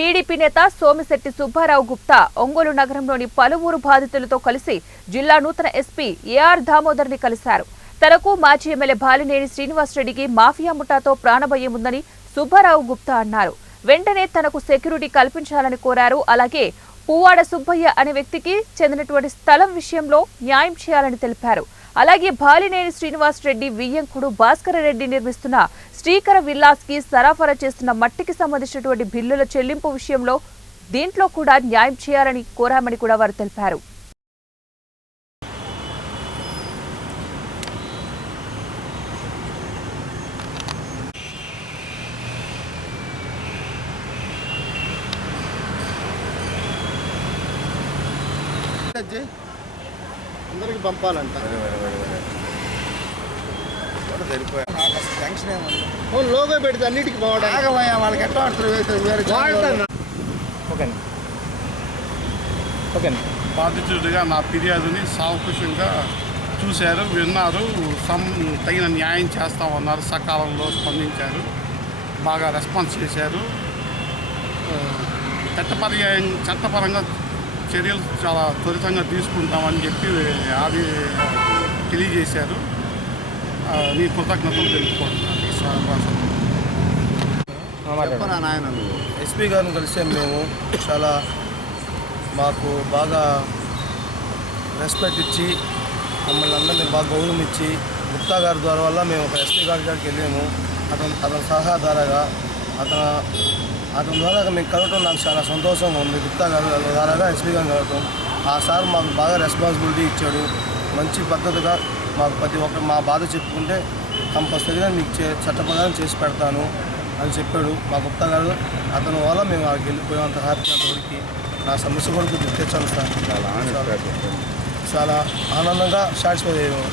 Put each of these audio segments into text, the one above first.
TDP నేత సోమిశెట్టి సుబ్బారావు గుప్తా ఒంగోలు నగరంలోని పలువురు బాధితులతో కలిసి జిల్లా నూతన ఎస్పీ ఏఆర్ దామోదర్ని కలిశారు. తనకు మాజీ ఎమ్మెల్యే బాలినేని శ్రీనివాసరెడ్డికి మాఫియా ముఠాతో ప్రాణభయం ఉందని సుబ్బారావు గుప్తా అన్నారు. వెంటనే తనకు సెక్యూరిటీ కల్పించాలని కోరారు. అలాగే పువ్వాడ సుబ్బయ్య అనే వ్యక్తికి చెందినటువంటి స్థలం విషయంలో న్యాయం చేయాలని తెలిపారు. అలాగే బాలినేని శ్రీనివాసరెడ్డి వియ్యంకుడు భాస్కర రెడ్డి నిర్మిస్తున్న శ్రీకర విల్లాస్ కి సరఫరా చేస్తున్న మట్టికి సంబంధించినటువంటి బిల్లుల చెల్లింపు విషయంలో దీంట్లో కూడా న్యాయం చేయాలని కోరామని కూడా వారు తెలిపారు. అందరికి పంపాలంట. లోగో పెడితే అన్నిటికి పోవడం వాళ్ళకి ఎట్లా బాధితుడిగా నా ఫిర్యాదుని సావకుశంగా చూశారు, విన్నారు, తగిన న్యాయం చేస్తామన్నారు. సకాలంలో స్పందించారు, బాగా రెస్పాన్స్ చేశారు. చట్టపరంగా చర్యలు చాలా త్వరితంగా తీసుకుంటామని చెప్పి అది తెలియజేశారు. నీ కృతజ్ఞతలు తెలుపుకుంటున్నాను. ఎస్పీ గారిని కలిసాము మేము. చాలా మాకు బాగా రెస్పెక్ట్ ఇచ్చి మమ్మల్ని అందరినీ బాగా గౌరవం ఇచ్చి గుప్తా గారి ద్వారా వల్ల మేము ఒక ఎస్పీ గారి కాడికి వెళ్ళాము. అతని సలహా ద్వారాగా అతని ద్వారా మేము కలవటం నాకు చాలా సంతోషంగా ఉంది. గుప్తా గారి ద్వారాగా ఎస్పీ గారిని కలవటం. ఆ సార్ మాకు బాగా రెస్పాన్సిబిలిటీ ఇచ్చాడు. మంచి పద్ధతిగా మాకు ప్రతి ఒక్కరు మా బాధ చెప్పుకుంటే కంపల్సరీగా మీకు చట్టప్రకారం చేసి పెడతాను అని చెప్పాడు మా గుప్తా గారు. అతని వల్ల మేము అక్కడికి వెళ్ళిపోయామంత హ్యాపీ. అంతవరకు నా సమస్య కూడా గుర్తించాను సార్. చాలా ఆనందంగా సాటిస్ఫై అయ్యాము.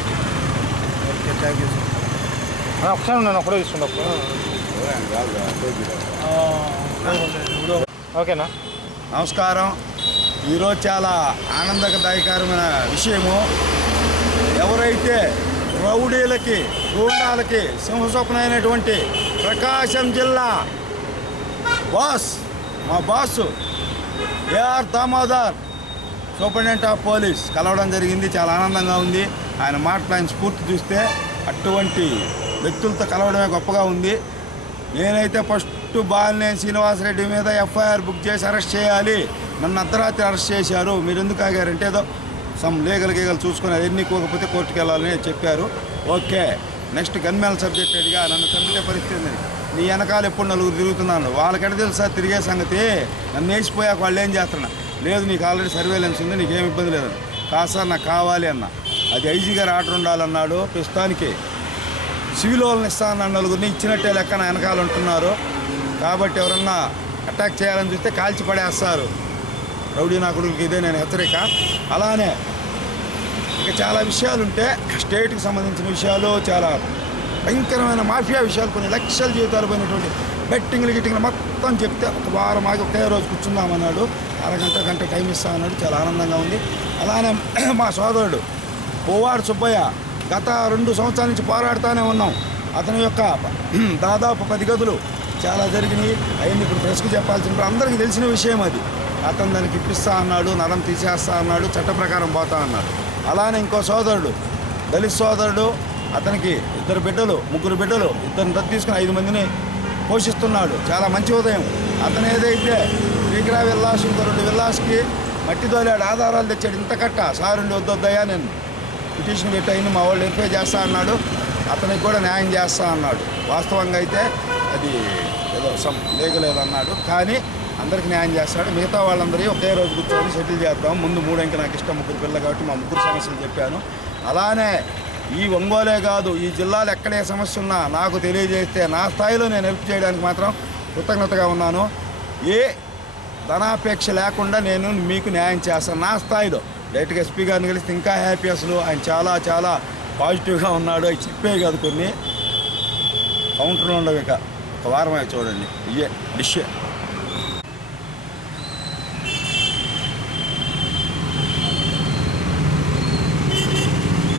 Okay, thank you sir. ఒకసారి నేను ఒకటే తీసుకుంటా. ఓకేనా? నమస్కారం. ఈరోజు చాలా ఆనందదాయకరమైన విషయము. ఎవరైతే రౌడీలకి గూండాలకి సింహస్వప్నమైనటువంటి ప్రకాశం జిల్లా మా boss A R Damodar superintendent of police కలవడం జరిగింది. చాలా ఆనందంగా ఉంది. ఆయన మాట్లాడిన స్ఫూర్తి చూస్తే అటువంటి వ్యక్తులతో కలవడమే గొప్పగా ఉంది. నేనైతే ఫస్ట్ బాలినేని శ్రీనివాసరెడ్డి మీద ఎఫ్ఐఆర్ బుక్ చేసి అరెస్ట్ చేయాలి. నన్ను అర్ధరాత్రి అరెస్ట్ చేశారు. మీరు ఎందుకు ఆగారంటే ఏదో లీగల్ చూసుకొని అది ఎన్నికోకపోతే కోర్టుకు వెళ్ళాలని చెప్పారు. ఓకే, నెక్స్ట్ గన్మేల్ సబ్జెక్టెడ్గా నన్ను చంపితే పరిస్థితి. నీ వెనకాల ఎప్పుడు నలుగురు తిరుగుతున్నాను. వాళ్ళకెట తెలుసా తిరిగే సంగతి? నన్ను వేసిపోయాక వాళ్ళు ఏం చేస్తున్నా? లేదు, నీకు ఆల్రెడీ సర్వేలెన్స్ ఉంది, నీకేం ఇబ్బంది లేదని. కాదు సార్, నాకు కావాలి అన్న. అది ఐజీ గారు ఆర్డర్ ఉండాలన్నాడు. ప్రస్తుతానికి సివిల్ వాళ్ళని ఇస్తానన్న నలుగురిని ఇచ్చినట్టే లెక్క నా వెనకాల ఉంటున్నారు. కాబట్టి ఎవరన్నా అటాక్ చేయాలని చూస్తే కాల్చి పడేస్తారు. రౌడీ నా కొడుకులకి ఇదే నేను హెచ్చరిక. అలానే ఇక చాలా విషయాలు ఉంటే స్టేట్కి సంబంధించిన విషయాలు, చాలా భయంకరమైన మాఫియా విషయాలు, కొన్ని లక్షల జీవితాలు పోయినటువంటి బెట్టింగ్లు గిట్టింగ్లు మొత్తం చెప్తే ఒక వారం ఆగి ఒకే రోజు కూర్చుందామన్నాడు. గంట టైం ఇస్తా అన్నాడు. చాలా ఆనందంగా ఉంది. అలానే మా సోదరుడు పువ్వాడ సుబ్బయ్య గత 2 సంవత్సరాల నుంచి పోరాడుతూనే ఉన్నాం. అతని యొక్క దాదాపు 10 గదులు చాలా జరిగినాయి. అవన్నీ ఇప్పుడు ప్రెస్కు చెప్పాల్సిన అందరికీ తెలిసిన విషయం అది. అతను దానికి ఇప్పిస్తా అన్నాడు, నరం తీసేస్తా అన్నాడు, చట్ట ప్రకారం పోతా అన్నాడు. అలానే ఇంకో సోదరుడు, దళిత సోదరుడు, అతనికి 2 బిడ్డలు 3 బిడ్డలు, ఇద్దరిని దత్తు తీసుకుని 5 మందిని పోషిస్తున్నాడు. చాలా మంచి ఉదయం. అతను ఏదైతే శ్రీకర విల్లాస్, ఇంకో 2 విల్లాస్కి మట్టి తోలాడు, ఆధారాలు తెచ్చాడు. ఇంత కట్ట సారుండి వద్దొద్దయ్యా, నేను పిటిషన్ పెట్టాయిని మా వాళ్ళు వెరిఫై చేస్తా అన్నాడు. అతనికి కూడా న్యాయం చేస్తా అన్నాడు. వాస్తవంగా అయితే అది ఏదో లేగలేదన్నాడు, కానీ అందరికి న్యాయం చేస్తాడు. మిగతా వాళ్ళందరూ ఒకే రోజు కూర్చొని సెటిల్ చేద్దాం. ముందు 3 అంకె నాకు ఇష్టం, 3 పిల్లలు కాబట్టి మా 3 సమస్యలు చెప్పాను. అలానే ఈ ఒంగోలే కాదు, ఈ జిల్లాలో ఎక్కడే సమస్య ఉన్నా నాకు తెలియజేస్తే నా స్థాయిలో నేను హెల్ప్ చేయడానికి మాత్రం కృతజ్ఞతగా ఉన్నాను. ఏ ధనాపేక్ష లేకుండా నేను మీకు న్యాయం చేస్తాను నా స్థాయిలో. డైరెక్ట్గా ఎస్పీ గారిని కలిసి ఇంకా హ్యాపీ. అసలు ఆయన చాలా చాలా పాజిటివ్గా ఉన్నాడు. అవి చెప్పే కాదు, కొన్ని కౌంటర్లో ఉండవు. ఇక ఒక వారం చూడండి, ఇయే డిష్.